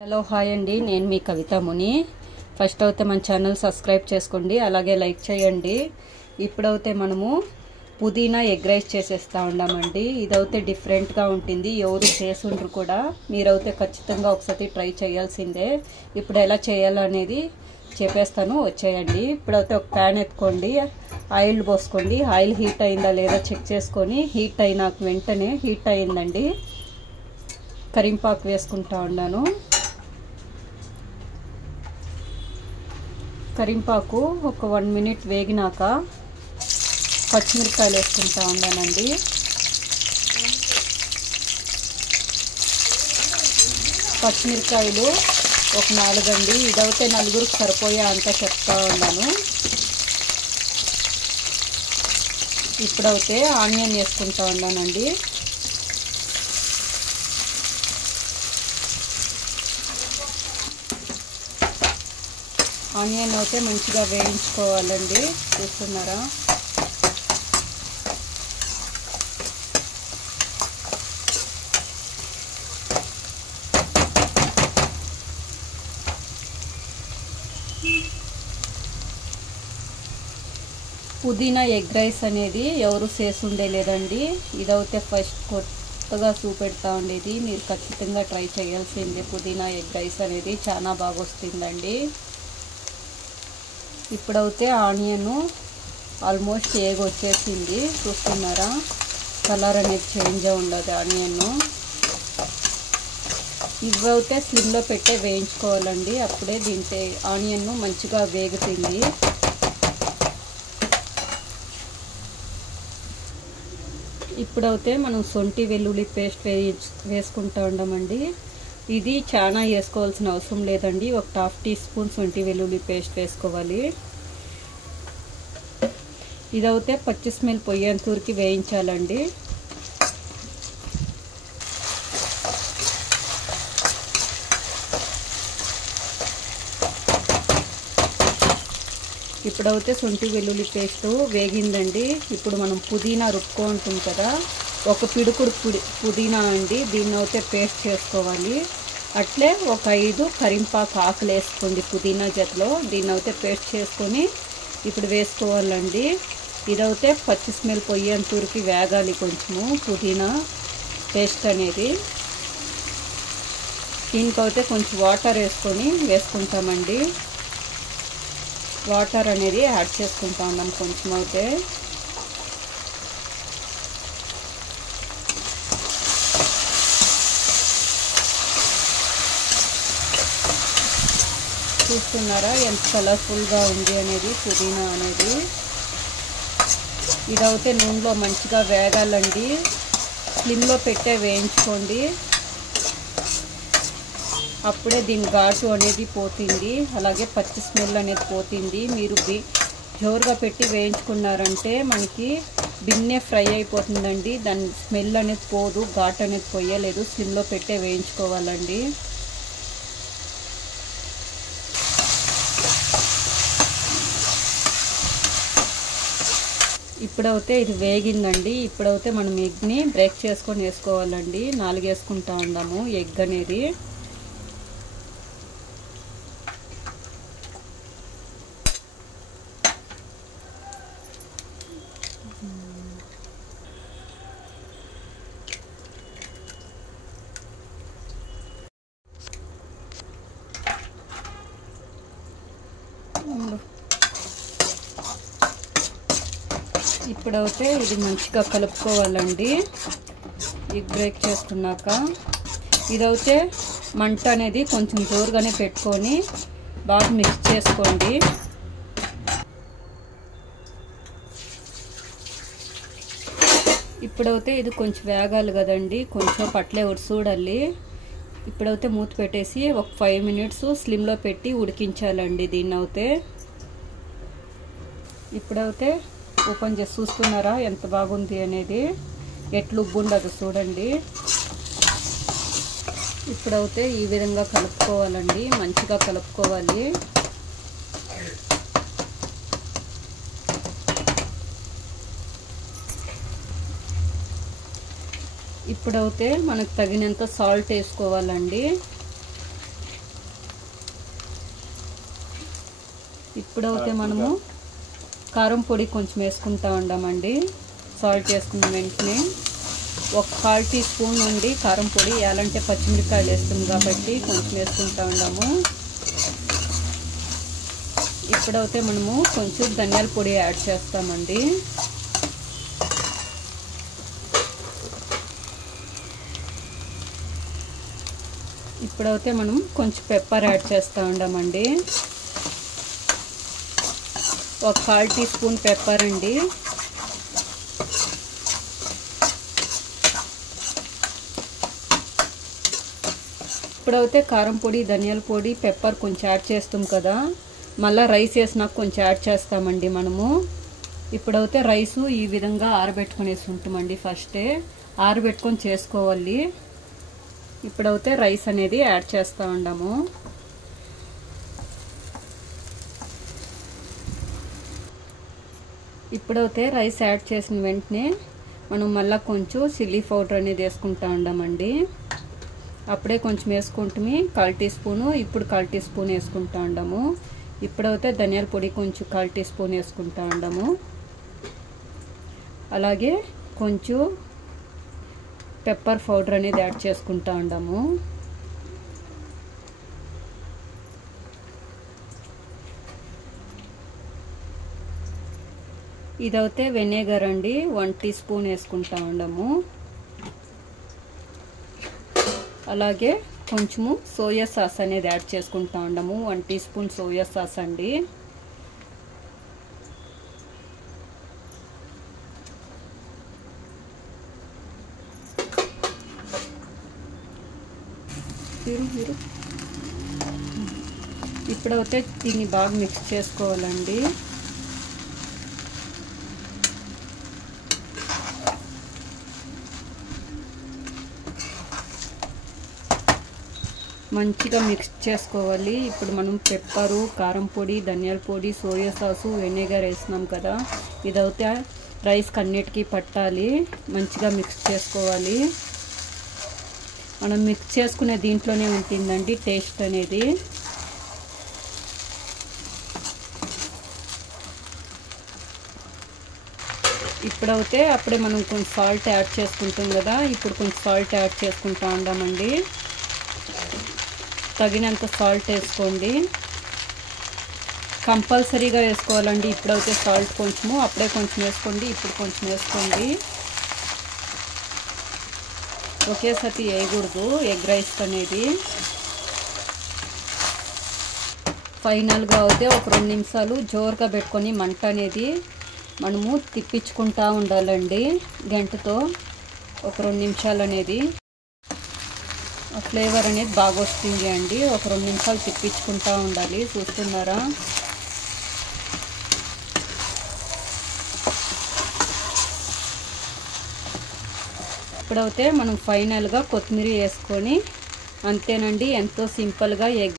Hello hi అండి, నేను మీ కవిత ముని. First అయితే మన ఛానల్ సబ్స్క్రైబ్ చేసుకోండి, అలాగే లైక్ చేయండి. ఇప్పుడైతే మనము పుదీనా ఎగ్ రైస్ చేసేస్తా ఉన్నామండి. ఇదైతే డిఫరెంట్గా ఉంటుంది, ఎవరు చేసుండ్రు కూడా. మీరైతే ఖచ్చితంగా ఒకసారి ట్రై చేయాల్సిందే. ఇప్పుడు ఎలా చేయాలనేది చెప్పేస్తాను, వచ్చేయండి. ఇప్పుడైతే ఒక ప్యాన్ ఎత్తుకోండి, ఆయిల్ పోసుకోండి. ఆయిల్ హీట్ అయిందా లేదా చెక్ చేసుకొని, హీట్ అయినాక వెంటనే హీట్ అయిందండి కరింపాకు వేసుకుంటా ఉన్నాను. కరింపాకు ఒక 1 మినిట్ వేగినాక పచ్చిమిరపకాయలు వేసుకుంటా ఉన్నానండి. పచ్చిమిరపకాయలు ఒక 4 అండి. ఇదైతే నలుగురికి సరిపోయే అంతా చెప్తా ఉన్నాను. ఇప్పుడైతే ఆనియన్ వేసుకుంటా ఉన్నానండి. ఆనియన్ అయితే మంచిగా వేయించుకోవాలండి, చూస్తున్నారా. పుదీనా ఎగ్ రైస్ అనేది ఎవరు చేసుండే లేదండి. ఇదైతే ఫస్ట్ కొత్తగా చూపెడతా ఉండేది, మీరు ఖచ్చితంగా ట్రై చేయాల్సిందే. పుదీనా ఎగ్ రైస్ అనేది చాలా బాగా వస్తుందండి. ఇప్పుడైతే ఆనియన్ ఆల్మోస్ట్ ఏగ వచ్చేసింది, చూస్తున్నారా. కలర్ అనేది చేంజ్ ఉండదు ఆనియన్. ఇవైతే స్లిమ్లో పెట్టే వేయించుకోవాలండి, అప్పుడే దీంట్లో ఆనియన్ మంచిగా వేగుతుంది. ఇప్పుడైతే మనం శొంఠి వెల్లుల్లి పేస్ట్ వేసుకుంటూ ఉన్నామండి. ఇది చాలా వేసుకోవాల్సిన అవసరం లేదండి, ఒక 1/2 టీ స్పూన్ శొంఠి వెల్లుల్లి పేస్ట్ వేసుకోవాలి. ఇదైతే పచ్చి స్మెల్ పోయేంత వరకు వేయించాలండి. ఇప్పుడైతే శొంఠి వెల్లుల్లి పేస్ట్ వేగిందండి. ఇప్పుడు మనం పుదీనా రుబ్బుకుంటాం కదా, ఒక పిడుకుడు పుదీనా అండి, దీన్ని అయితే పేస్ట్ చేసుకోవాలి. అట్లే ఒక 5 కరింపాకు ఆకులు వేసుకోండి పుదీనా జతలో, దీన్ని అయితే పేస్ట్ చేసుకొని ఇప్పుడు వేసుకోవాలండి. ఇదైతే పచ్చి స్మెల్ పోయేంత వరకు వేగాలి కొంచెము పుదీనా పేస్ట్ అనేది. దీనికైతే కొంచెం వాటర్ వేసుకుంటామండి. వాటర్ అనేది యాడ్ చేసుకుంటా ఉన్నాం కొంచెం అయితే. చూస్తున్నారా ఎంత కలర్ఫుల్గా ఉంది అనేది పుదీనా అనేది. ఇదైతే నూనెలో మంచిగా వేగాలండి, స్లిమ్లో పెట్టే వేయించుకోండి, అప్పుడే దీని ఘాటు అనేది పోతుంది, అలాగే పచ్చి స్మెల్ అనేది పోతుంది. మీరు జోరుగా పెట్టి వేయించుకున్నారంటే మనకి బిన్నే ఫ్రై అయిపోతుందండి, దాని స్మెల్ అనేది పోదు, ఘాటు అనేది పోయలేదు. స్లిమ్లో పెట్టే వేయించుకోవాలండి. ఇప్పుడైతే ఇది వేగిందండి. ఇప్పుడైతే మనం ఎగ్ని బ్రేక్ చేసుకొని వేసుకోవాలండి. 4 వేసుకుంటా ఉన్నాము ఎగ్ అనేది. ఇప్పుడైతే ఇది మంచిగా కలుపుకోవాలండి ఎగ్ బ్రేక్ చేసుకున్నాక. ఇదైతే మంట అనేది కొంచెం జోరుగానే పెట్టుకొని బాగా మిక్స్ చేసుకోండి. ఇప్పుడైతే ఇది కొంచెం వేగాలి కదండి, కొంచెం పట్లే ఉడిసూడాలి. ఇప్పుడైతే మూత పెట్టేసి ఒక 5 మినిట్స్ స్లిమ్లో పెట్టి ఉడికించాలండి దీన్ని అయితే. ఇప్పుడైతే ఓపెన్ చేసి చూస్తున్నారా ఎంత బాగుంది అనేది, ఎట్లు ఉబ్బు ఉండదు చూడండి. ఇప్పుడైతే ఈ విధంగా కలుపుకోవాలండి, మంచిగా కలుపుకోవాలి. ఇప్పుడైతే మనకు తగినంత సాల్ట్ వేసుకోవాలండి. ఇప్పుడైతే మనము కారం పొడి కొంచెం వేసుకుంటా ఉండామండి. సాల్ట్ వేసుకున్న వెంటనే ఒక 1/4 టీ స్పూన్ నుండి కారం పొడి, వేయాలంటే పచ్చిమిరపకాయలు వేస్తుంది కాబట్టి కొంచెం వేసుకుంటా ఉండాము. ఇప్పుడైతే మనము కొంచెం ధనియాల పొడి యాడ్ చేస్తామండి. ఇప్పుడైతే మనం కొంచెం పెప్పర్ యాడ్ చేస్తూ ఉండామండి. ఒక 1/4 టీ స్పూన్ పెప్పర్ అండి. ఇప్పుడైతే కారం పొడి, ధనియాల పొడి, పెప్పర్ కొంచెం యాడ్ చేస్తాం కదా, మళ్ళీ రైస్ వేసినాక కొంచెం యాడ్ చేస్తామండి మనము. ఇప్పుడైతే రైసు ఈ విధంగా ఆరబెట్టుకునేసి ఉంటామండి. ఫస్టే ఆరబెట్టుకొని చేసుకోవాలి. ఇప్పుడైతే రైస్ అనేది యాడ్ చేస్తూ ఉండాము. ఇప్పుడైతే రైస్ యాడ్ చేసిన వెంటనే మనం మళ్ళీ కొంచెం చిల్లీ పౌడర్ అనేది వేసుకుంటూ ఉండామండి. అప్పుడే కొంచెం వేసుకుంటే 1/4 టీ స్పూను, ఇప్పుడు 1/4 టీ స్పూన్ వేసుకుంటూ ఉండాము. ఇప్పుడైతే ధనియాల పొడి కొంచెం 1/4 టీ స్పూన్ వేసుకుంటూ ఉండాము. అలాగే కొంచెం పెప్పర్ పౌడర్ అనేది యాడ్ చేసుకుంటూ ఉండాము. ఇదైతే వెనిగర్ అండి, 1 టీ స్పూన్ వేసుకుంటా ఉండాము. అలాగే కొంచెము సోయా సాస్ అనేది యాడ్ చేసుకుంటా ఉండాము. 1 టీ స్పూన్ సోయా సాస్ అండి. ఇప్పుడైతే దీన్ని బాగా మిక్స్ చేసుకోవాలండి. మంచిగా మిక్స్ చేసుకోవాలి. ఇప్పుడు మనం పెప్పరు, కారం పొడి, ధనియాల పొడి, సోయా సాసు, వెనిగర్ వేసినాం కదా, ఇదైతే రైస్కి అన్నిటికీ పట్టాలి. మంచిగా మిక్స్ చేసుకోవాలి. మనం మిక్స్ చేసుకునే దీంట్లోనే ఉంటుందండి టేస్ట్ అనేది. ఇప్పుడైతే అప్పుడే మనం కొంచెం సాల్ట్ యాడ్ చేసుకుంటాం కదా, ఇప్పుడు కొంచెం సాల్ట్ యాడ్ చేసుకుంటా ఉండామండి. తగినంత సాల్ట్ వేసుకోండి. కంపల్సరీగా వేసుకోవాలండి. ఇప్పుడైతే సాల్ట్ కొంచెము, అప్పుడే కొంచెం వేసుకోండి, ఇప్పుడు కొంచెం వేసుకోండి. ఒకేసారి వేయకూడదు ఎగ్ రైస్ అనేది. ఫైనల్గా అయితే ఒక 2 నిమిషాలు జోరుగా పెట్టుకొని మంట అనేది మనము తిప్పించుకుంటూ ఉండాలండి గంటతో. ఒక 2 నిమిషాలు అనేది ఫ్లేవర్ అనేది బాగా వస్తుంది అండి. ఒక 2 నిమిషాలు తిప్పించుకుంటూ ఉండాలి. చూస్తున్నారా? ఇప్పుడైతే మనం ఫైనల్గా కొత్తిమీర వేసుకొని అంతేనండి. ఎంతో సింపుల్గా ఎగ్